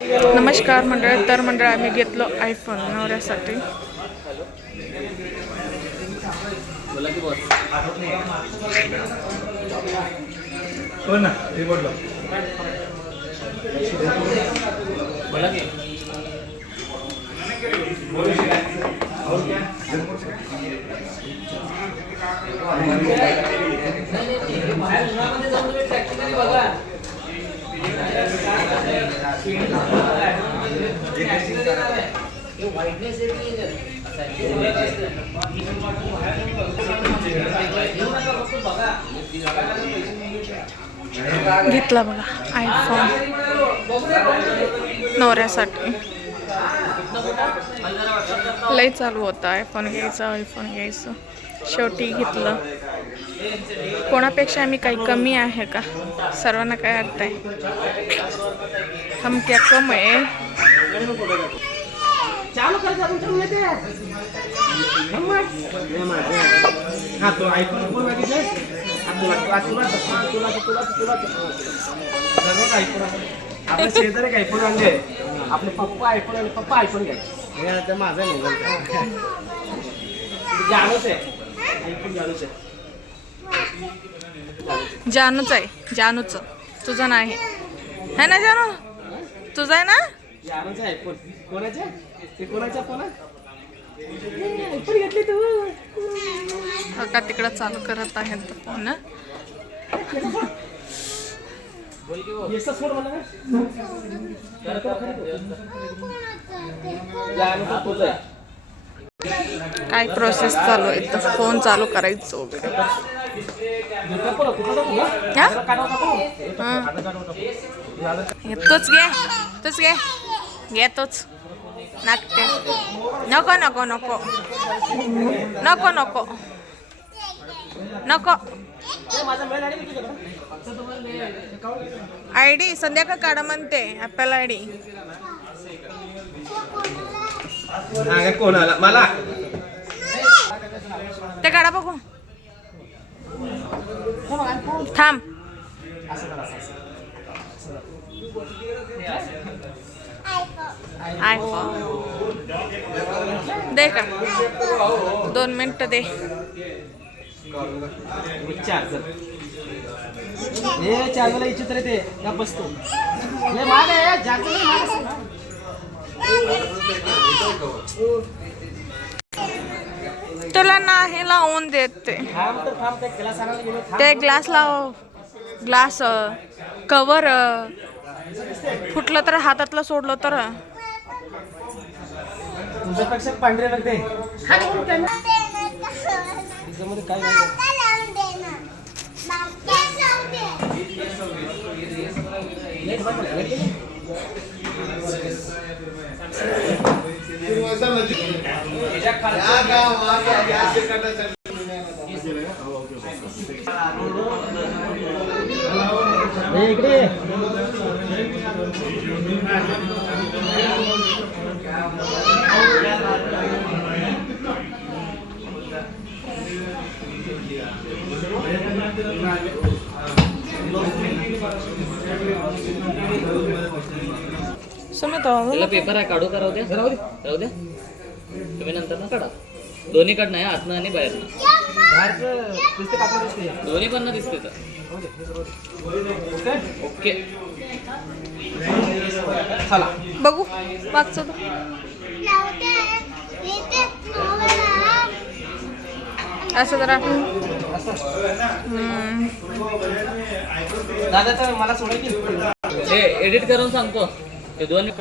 नमस्कार मंडळ. तर मंडळ आम्ही घेतलो आयफोन नवऱ्यासाठी. बोला की बॉस. हो ना ते बोललो. बोला की. बाहेर उन्हामध्ये जाऊन तुम्ही प्रॅक्टिकली बघा. व्हाईटनेस घेतला बघा आयफोन नवऱ्यासाठी. लय चालू होता आयफोन घ्यायचं. शेवटी घेतलं. कोणापेक्षा आम्ही काही कमी आहे का? सर्वांना काय वाटतंय? हम क्या कम आहे? हा तो आयफोन कोण मागितलं? आपल्या शेजारी आयफोन आणले. आपले पप्पा आयफोन आणि पप्पा आयफोन घ्यायचे. हे आता माझा नाही जानूच आहे. आयफोन जानूच आहे. जानूच तुझं नाही है ना? जानू तुझा आहे ना? जानूच आहे आयफोन. कोणाचे? ते कोणाचा फोन आहे? आयफोन घेतले तू का तिकडं चालू करत आहेत फोन. काय प्रोसेस चालू आहे तर फोन चालू करायचं वगैरे. तोच घे तोच नागते. नको आयडी संध्याकाळ काढा म्हणते. ॲपल आयडी कोणाला? मला ते काढा बघू. थांब. आयफोन दे का? 2 मिनिटं दे. चार्जरला इच्छित ते का बसतो. माग आहे चार्जर. तुला नाही लावून देते ते. ग्लास लाव. ग्लास कवर फुटलं तर हातातलं सोडलं तर तुझ्यापेक्षा पांढरे लागते. काय इकडे त्याला पेपर आहे, काढू का? राहू द्या. तुम्ही नंतर ना काढा. दोन्ही कडनं आहे, आतनं आणि बाहेरनं. दोन्ही पण दिसते तर ओके. चला बघू मागचं असं जरा. दादा तर मला सोडा की एडिट करून सांगतो ते दोन्ही.